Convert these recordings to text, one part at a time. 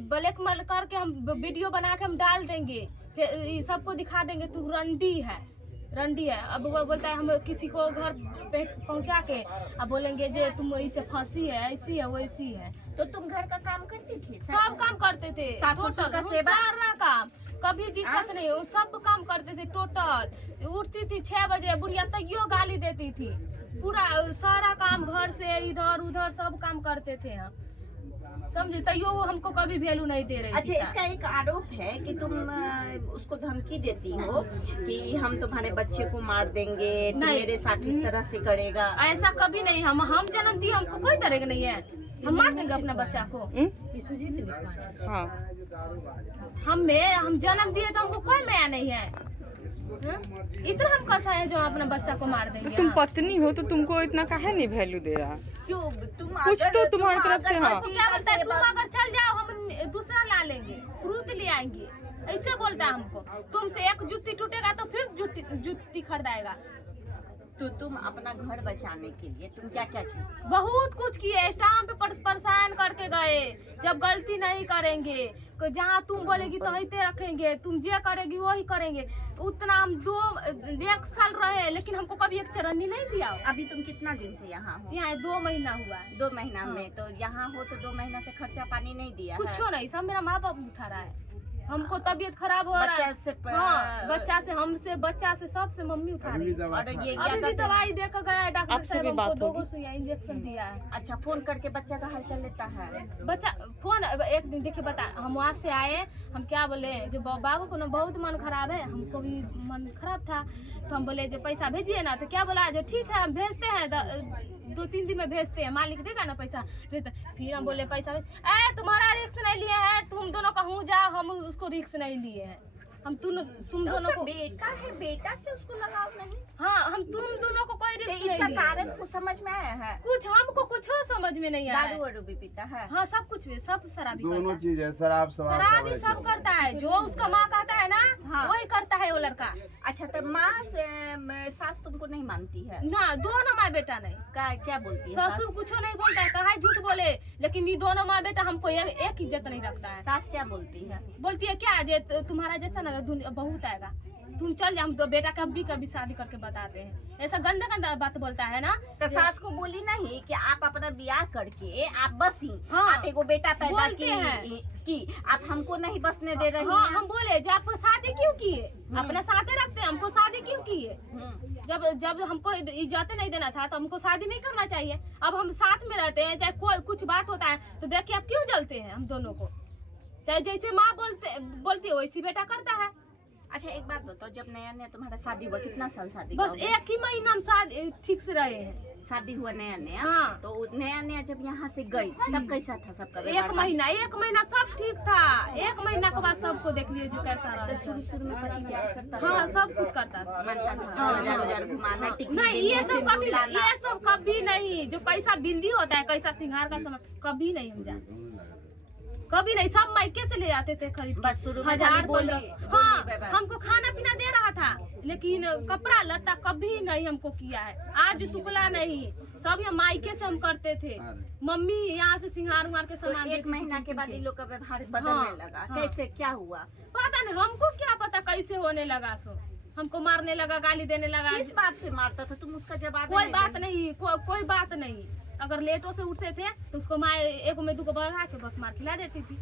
Blackmail करके हम video बना के हम डाल देंगे, फिर सबको दिखा देंगे तू रंडी है। अब वो बोलता है हम किसी को घर पे पहुंचा के अब बोलेंगे जे तुम ऐसे फंसी है, ऐसी है, वैसी है। तो तुम घर का काम करती थी? सब काम करते थे, सासू का सेवा, सारा काम, कभी दिक्कत नहीं, सब काम करते थे टोटल। उठती थी 6 बजे, बुढ़िया तैयो गाली देती थी। पूरा सारा काम घर से इधर उधर सब काम करते थे हम, समझे, तैयो वो हमको कभी वैल्यू नहीं दे रही। अच्छा, इसका एक आरोप है कि तुम उसको धमकी देती हो कि हम तुम्हारे बच्चे को मार देंगे, तुम मेरे साथ इस तरह से करेगा। ऐसा कभी नहीं, हम जन्म दिए, हमको कोई तरह नहीं है, हम मार देंगे अपना बच्चा को। हाँ, हम जन्म दिए तो हमको कोई माया नहीं है। इतना हम कैसा है जो अपना बच्चा को मार देंगे? तुम पत्नी हो तो तुमको इतना काहे नहीं वैल्यू दे रहा? क्यों? तुम कुछ तो तुम्हारी तरफ से। हाँ, तो क्या बोलता है, तुम अगर चल जाओ हम दूसरा ला लेंगे, तुरंत ले आएंगे, ऐसे बोलता है हमको। तुमसे एक जुत्ती टूटेगा तो फिर जुत्ती खरीदाएगा। तो तुम अपना घर बचाने के लिए तुम क्या क्या किए? बहुत कुछ किए, स्टाम्प पे परेशान करके गए, जब गलती नहीं करेंगे, जहाँ तुम बोलेगी तो वहीं रखेंगे, तुम जे करेगी वही करेंगे। उतना हम 1 साल रहे, लेकिन हमको कभी एक चरन्नी नहीं दिया। अभी तुम कितना दिन से यहाँ हो? यहाँ 2 महीना हुआ। 2 महीना में तो यहाँ हो तो 2 महीना से खर्चा पानी नहीं दिया? कुछ नहीं, सब मेरा माँ बाप उठा रहा है। हमको तबीयत खराब हो रहा है, बच्चा से, हमसे, बच्चा से, सबसे मम्मी उठा रही है। और ये अभी भी दवाई देकर गया डॉक्टर साहब, हमको 2 सुइयां इंजेक्शन दिया है। अच्छा, फोन करके बच्चा का हालचाल लेता है? बच्चा फोन एक दिन देखिए बता, हम वहाँ से आए, हम क्या बोले जो बाबू को ना बहुत मन खराब है, हमको भी मन खराब था, तो हम बोले जो पैसा भेजिए ना, तो क्या बोला जो ठीक है हम भेजते हैं, 2-3 दिन में भेजते हैं, मालिक देगा ना पैसा। फिर हम बोले पैसा तुम्हारा रिस्क नहीं लिए है, तुम दोनों कहूँ जाओ, हम उसको रिस्क नहीं लिए हैं। हम तुम दोनों को, बेटा है, बेटा से उसको लगाव नहीं। हाँ, हम तुम दोनों को कोई रिस्क नहीं लिए। इसका कारण कुछ समझ में आया है? कुछ हमको कुछ समझ में नहीं आया। दारू वारू भी पीता है? हाँ, सब कुछ भी, सब शराबी, दोनों चीज है, शराब शराबी सब करता है, जो उसका माँ कहता है ना, हाँ, वही करता है वो लड़का। अच्छा, तो माँ सास तुमको नहीं मानती है ना? दोनों माँ बेटा नहीं। क्या बोलती है? ससुर कुछ नहीं बोलता है, कहा झूठ बोले, लेकिन ये दोनों माँ बेटा हमको एक इज्जत नहीं रखता है। सास क्या बोलती है? बोलती है क्या जे तुम्हारा जैसा ना बहुत आएगा, तुम चल जाओ, हम तो बेटा कभी शादी करके बताते हैं, ऐसा गंदा गंदा बात बोलता है ना। तो सास को बोली नहीं कि आप अपना ब्याह करके आप बसी, हाँ, आप एगो बेटा पैदा की आप हमको नहीं बसने दे रही हाँ, हैं? हम बोले जब आप शादी क्यों किए, अपना साथे रखते हैं, हमको शादी क्यों किए? जब हमको इज्जत नहीं देना था तो हमको शादी नहीं करना चाहिए। अब हम साथ में रहते हैं, चाहे कोई कुछ बात होता है तो देखिए आप क्यों जलते हैं हम दोनों को, चाहे जैसे माँ बोलती है वैसी बेटा करता है। अच्छा, एक बात बताओ, जब नया नया तुम्हारा शादी हुआ, कितना साल शादी? बस 1 ही महीना हम शादी ठीक से रहे हैं। शादी हुआ नया नया? हाँ। तो नया नया जब यहाँ से गई तब कैसा था सबका? 1 महीना सब ठीक था, 1 महीना के बाद सबको देख लिए जो कैसा रहा। तो शुरू में पति प्यार करता था? हाँ, सब कुछ करता था, मानता था? हाँ, हजार घुमाना, नहीं, ये सब कभी नहीं। जो कैसा बिंदी होता है, कैसा सिंगार का सामान, कभी नहीं हम जाते, कभी नहीं। सब मायके से ले जाते थे खरीद, बस शुरू में 1000-1500। हाँ, हमको खाना पीना दे रहा था, लेकिन कपड़ा लत्ता कभी नहीं हमको किया है, आज टुकला नहीं, सब ये मायके से हम करते थे। मम्मी यहाँ से सिंगार के सामान। तो 1 महीना के बाद इन लोग का व्यवहार बदलने लगा? कैसे, क्या हुआ? पता नहीं, हमको क्या पता कैसे होने लगा। सो हमको मारने लगा, गाली देने लगा। किस बात से मारता था? तुम उसका जवाब? कोई बात नहीं, कोई बात नहीं। अगर लेटों से उठते थे तो उसको माँ 1 में 2 बढ़ा के बस मार खिला देती थी।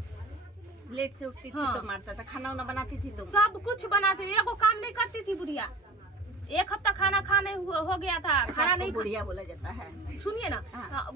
लेट से उठती थी तो मारता था? खाना वाना बनाती थी? तो सब कुछ बनाती, एगो काम नहीं करती थी बुढ़िया। 1 हफ्ता खाना खाने हो गया था, खाना नहीं, बुढ़िया बोला जाता है। सुनिए ना,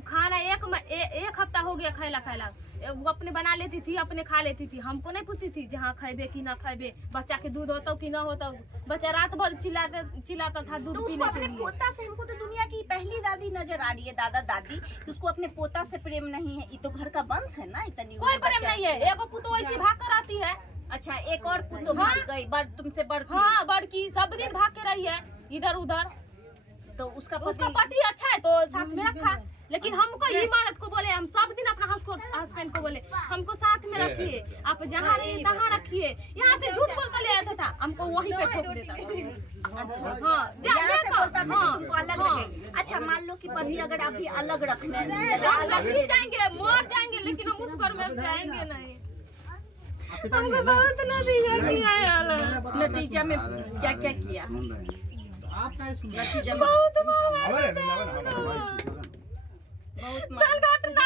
खाना 1 हफ्ता हो गया खाला, वो अपने बना लेती थी, अपने खा लेती थी, हमको नहीं पूछती थी जहाँ खाबे कि ना खाबे, बच्चा के दूध होता कि ना होता। बच्चा रात भर चिल्लाता था दूध पीने के लिए। पोता से हमको तो दुनिया की पहली दादी नजर आ रही है, दादा दादी, उसको अपने पोता से प्रेम नहीं है। ये तो घर का वंश है ना, इतनी कोई प्रेम नहीं है। एगो पुतो ऐसी भाग कर आती है। अच्छा, एक और पुतो भाग गई, तुमसे बड़ थी? हाँ, बड़की सब दिन भाग के रही है इधर उधर। तो उसका पति अच्छा है तो साथ में रखा, लेकिन हमको इमारत को बोले, हम सब दिन अपना हस्बैंड को बोले हमको साथ में रखिए, आप जहाँ रहिए तहाँ रखिए। यहाँ से झूठ बोल कर ले आता था, हमको वहीं पे ठोक देता था। अच्छा, हाँ, यहाँ से बोलता था कि तुमको अलग रखे। अच्छा, मान लो कि पति अगर अभी अलग रखने जाएंगे, मर जाएंगे, लेकिन हम उस घर में जाएंगे नहीं। हमको बहुत नतीजा किया यार। नतीजा में क्या क्या किया? नतीजा में बहुत मार बहुत काटना